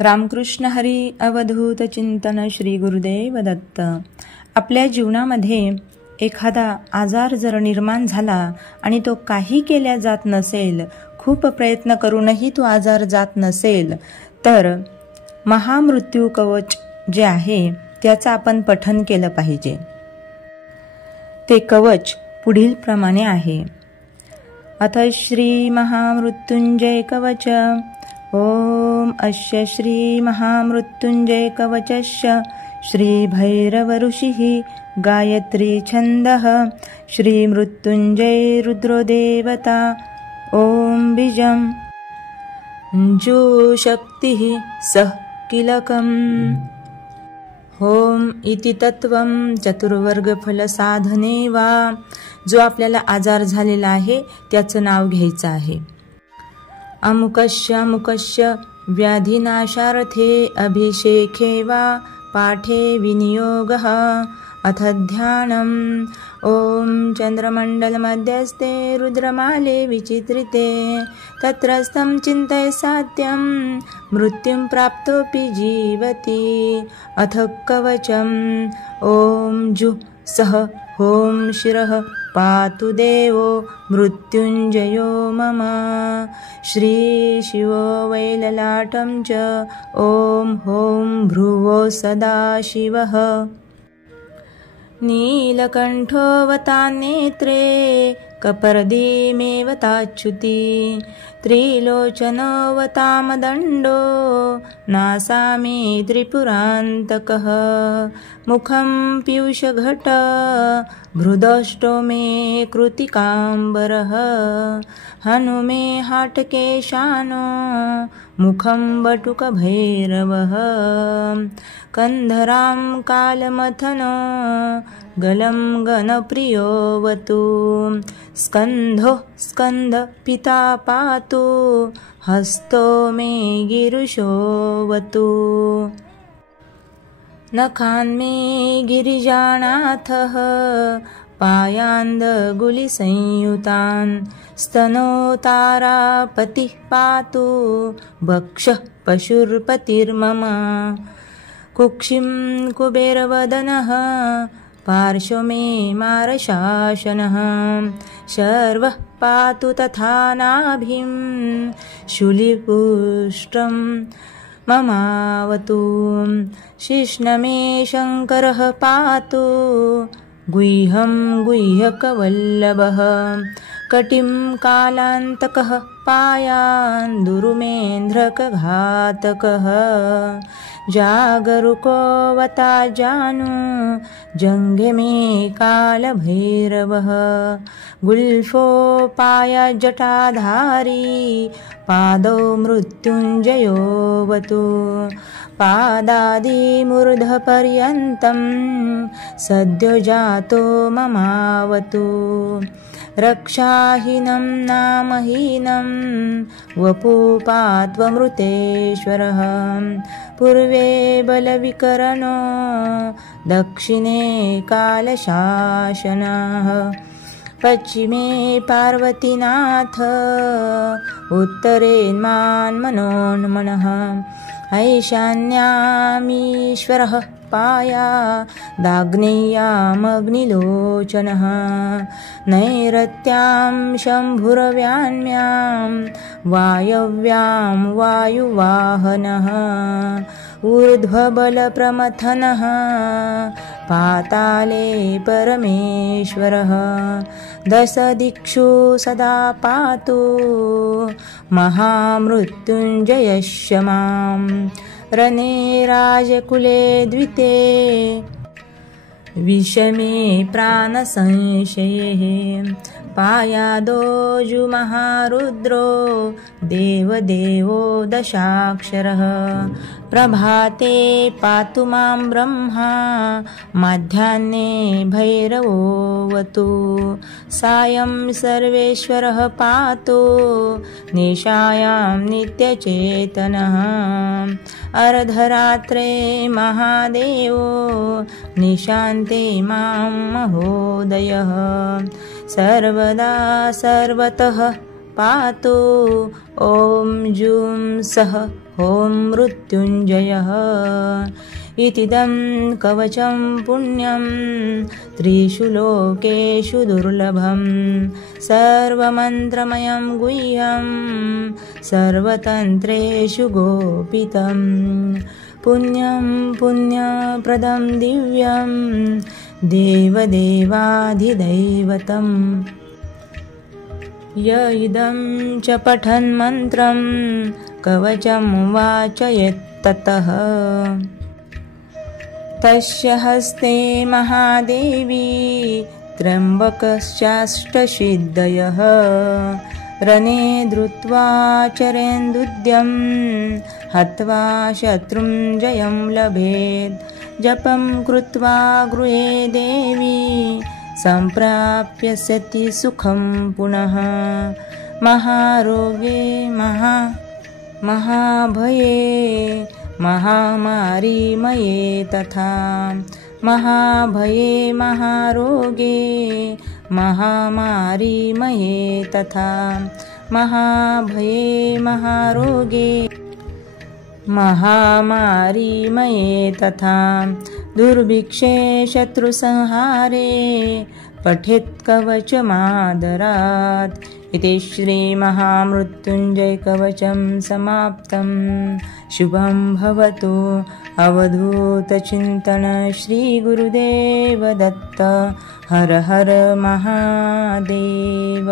रामकृष्ण हरी अवधूत चिंतन श्री गुरुदेव दत्त. आपल्या जीवनामध्ये एखादा आजार जर निर्माण झाला आणि तो काही केल्या जात नसेल, खूप प्रयत्न करूनही तो आजार जात नसेल, तर महामृत्यू कवच जे आहे त्याचं आपण पठन केलं पाहिजे. ते कवच पुढील प्रमाणे आहे. अथ श्री महामृत्युंजय कवच. ओम अस्य श्री महामृत्युंजय कवचस्य श्री भैरव ऋषिः गायत्री छन्दः श्री मृत्युंजय रुद्रो देवता. ओम बीजं जो शक्तिः सः किलकम्. होम इति तत्वं चतुर्वर्गफल साधने वा. जो आपल्याला आजार झालेला आहे त्याचं नाव घ्यायचं आहे. अमुकस्य अमुकस्य व्याधिनाशार्थे अभिषेखे वा पाठे विनियोगः. अथ ध्यानम्. ओम चंद्रमंडलमध्यस्थे रुद्रमाले विचित्रिते तत्रस्थं चिन्तय सात्यं मृत्युं प्राप्तोऽपि जीवति. अथ कवचम्. ओम जु सः होम शिरः पातु देवो मृत्युंजयो मम. श्री शिवो वैललाटं च. ओम होम भ्रुवो सदा शिवः. नीलकण्ठोऽवता नेत्रे कपर्दीमेव ताच्युति. त्रिलोचनोऽवता मदण्डो नासामे त्रिपुरान्तकः. मुखं पीयूषघट भृदष्टो मे कृतिकाम्बरः. हनुमे हाटकेशानो मुखं बटुकभैरवः. कन्धरां कालमथनो गलं गणप्रियोऽवतु. स्कन्धो स्कन्दपिता पातु हस्तो मे गिरुशोऽवतु. नखान्मे गिरिजानाथः पायान्दगुलिसंयुतान्. स्तनो तारापतिः पातु वक्षः पशुर्पतिर्मम. कुक्षिं कुबेरवदनः पार्श्व मे मारशासनः. शर्वः पातु तथा नाभिं शूलिपुष्टं ममावतु. शिष्णमे शङ्करः पातु गुह्यं गुह्यकवल्लभः. कटिं कालान्तकः पायान्दुरुमेन्द्रकघातकः. जागरुकोऽवता जानु जङ्घे मे कालभैरवः. गुल्फोपाया जटाधारी पादौ मृत्युञ्जयोऽवतु. पादादिमूर्धपर्यन्तं सद्यो जातो ममावतु. रक्षाहीनं नामहीनं वपुपात्वमृतेश्वरः. पूर्वे बलविकरणो दक्षिणे कालशासनः. पश्चिमे पार्वतीनाथ उत्तरेन्मान्मनोन्मनः. ऐशान्यामीश्वरः पाया दाग्नेयामग्निलोचनः. नैरत्यां शम्भुरव्यान्म्यां वायव्यां वायुवाहनः. ऊर्ध्वबलप्रमथनः पाताले परमेश्वरः. दशदिक्षु सदा पातु महामृत्युञ्जयस्य मां. रणे राजकुले द्विते विषमे प्राणसंशये. पायादोजुमहारुद्रो देवदेवो दशाक्षरः. प्रभाते पातु मां ब्रह्मा माध्याह्ने भैरवोऽवतु. सायं सर्वेश्वरः पातु निशायां नित्यचेतनः. अर्धरात्रे महादेवो निशान्ते मां महोदयः. सर्वदा सर्वतः पातु। ॐ जूं सः ॐ मृत्युञ्जयः इतीदं कवचं पुण्यं त्रिषु लोकेषु दुर्लभं सर्वमन्त्रमयं गुह्यं सर्वतन्त्रेषु गोपितं पुण्यं पुण्यप्रदं दिव्यं देवदेवाधिदैवतम् य इदं च पठन् मन्त्रं कवचं वाचयेत्ततः तस्य हस्ते महादेवी त्र्यम्बकश्चाष्टसिद्धयः रणे धृत्वा चरेन्दुद्यं हत्वा शत्रुं जयं लभेत् जपं कृत्वा गृहे देवी सम्प्राप्स्यति सुखं पुनः महारोगे महाभये महामारीमये तथा महाभये महारोगे महामारीमये तथा महाभये महारोगे महामारीमये तथा दुर्भिक्षे शत्रुसंहारे पठेत् कवचमादरात् इति श्रीमहामृत्युञ्जयकवचं समाप्तं शुभं भवतु अवधूतचिन्तन श्रीगुरुदेव दत्त हर हर महादेव।